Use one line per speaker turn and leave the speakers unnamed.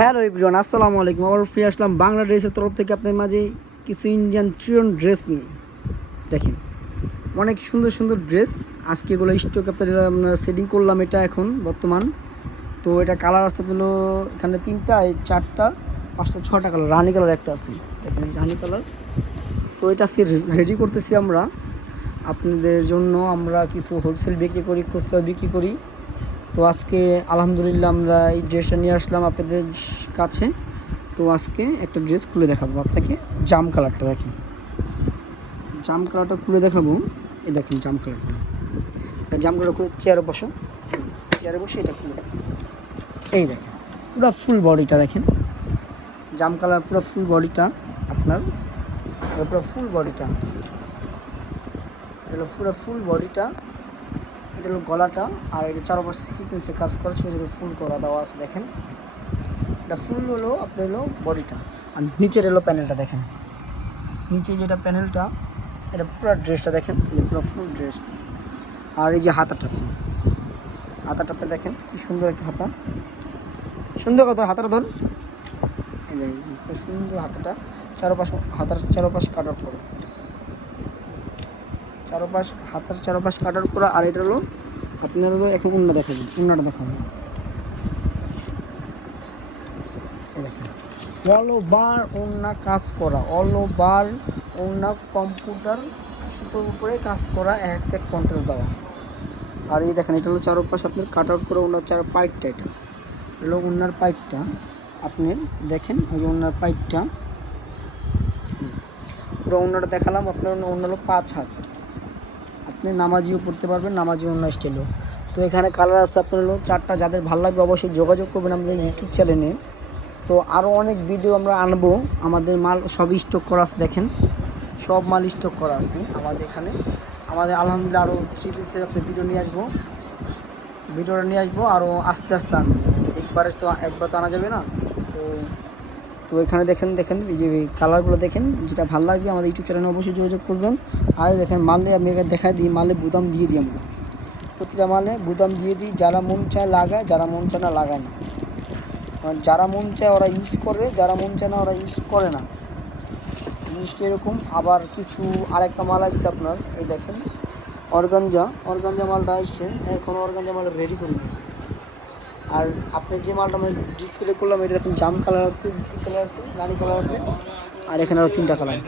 Hello everyone আসসালামু আলাইকুম আবার ফিরে আসলাম বাংলা ড্রেসের তরফ থেকে আপনার মাঝে কিছু ইন্ডিয়ান চিরন ড্রেস নিয়ে। দেখেন, অনেক সুন্দর সুন্দর ড্রেস আজকে এগুলো স্টক আপনার সেটিং করলাম এটা এখন, বর্তমান। তো এটা কালার আছে হলো, এখানে তিনটা, এই চারটা, পাঁচটা, ছটা কালার রানি কালার একটা আছে। দেখেন রানি কালার তো এটা আজকে রেডি করতেছি আমরা। আপনাদের জন্য আমরা কিছু হোলসেল বিক্রি করি, খুচরা বিক্রি করি। তো আজকে আলহামদুলিল্লাহ আমরা এই ড্রেসটা নিয়ে আসলাম আপনাদের কাছে। তো আজকে একটা ড্রেস খুলে দেখাবো আপনাকে, জাম কালারটা দেখেন। জাম কালারটা খুলে দেখাবো। এই দেখেন জাম কালারটা। জাম কালার খুলে চেয়ারে বসো। চেয়ারে বসে এটা খুলে এই দেখেন, পুরো ফুল বডিটা দেখেন। জাম কালার, পুরো ফুল বডিটা আপনার, পুরো ফুল বডিটা পুরো ফুল বডিটা এটা হলো গলাটা, আর এটা চারপাশে সিকোয়েন্সে কাজ করা ছোটো ছোটো ফুল করা দেওয়া আছে, দেখেন। এটা ফুল হলো আপনার হলো বডিটা, আর নিচের এলো প্যানেলটা দেখেন। নিচে যেটা প্যানেলটা এটা পুরো ড্রেসটা দেখেন, এই পুরো ফুল ড্রেস আর এই যে হাতাটা হাতাটাতে দেখেন, কি সুন্দর একটা হাতা। সুন্দর কথা হাতাটা ধর এই সুন্দর হাতাটা, চারপাশ, হাতার চারপাশ কাট আউট করে। চারপাশ, হাতের চারপাশ কাটার পরে আর এটা হলো আপনার হলো এখন উন্না দেখাবেন উন্নাটা দেখাবেন অল ওভার ওন্না কাজ করা অল ওভার ওন্না কম্পিউটার সুতোর উপরে কাজ করা, এক সেট কন্ট্রাস্ট দেওয়া। আর এই দেখেন, এটা হলো চারপাশ আপনার কাট আউট করে ওনার চার পাইটটা এটা। হলো ওনার পাইটটা আপনি দেখেন, ওই যে ওনার পাইটটা পুরো অন্যটা দেখালাম, আপনার অন্য হলো পাঁচ হাত। আপনি নামাজিও পড়তে পারবেন নামাজি অন্য স্টাইলও তো এখানে কালার আছে আপনার হলো চারটা, যাদের ভালো লাগবে অবশ্যই যোগাযোগ করবেন আমাদের ইউটিউব চ্যানেলে তো আরও অনেক ভিডিও আমরা আনব, আমাদের মাল সব স্টক করা আছে দেখেন। সব মাল স্টক করা আছে আমাদের এখানে। আমাদের আলহামদুলিল্লাহ আরও থ্রি পিসের আপনি ভিডিও নিয়ে আসব। ভিডিওটা নিয়ে আসব আরও আস্তে আস্তে আনব। একবারে তো একবার তো আনা যাবে না। তো তো এখানে দেখেন দেখেন, এই যে কালারগুলো দেখেন, যেটা ভালো লাগবে, আমাদের ইউটিউব চ্যানেলে অবশ্যই যোগাযোগ করবেন। আর দেখেন, মালে আমি এখানে দেখাই দিই, মালে বুদাম দিয়ে দিই আমরা। প্রতিটা মালে বুদাম দিয়ে দিই, যারা মন চায় লাগায়, যারা মন চায় না লাগায় না। কারণ যারা মন চায় ওরা ইউজ করে, যারা মন চায় না ওরা ইউজ করে না। জিনিসটা এরকম। আবার কিছু আরেকটা মাল আসছে আপনার, এই দেখেন, অর্গানজা। অর্গানজা মালটা আসছে, এখন অর্গানজা মালটা রেডি করি আর আপনি যে মালটা আমি ডিসপ্লে করলাম, এটা দেখুন জাম কালার আছে বিসি কালার আছে, রানি কালার আছে, আর এখানে আরও তিনটা কালার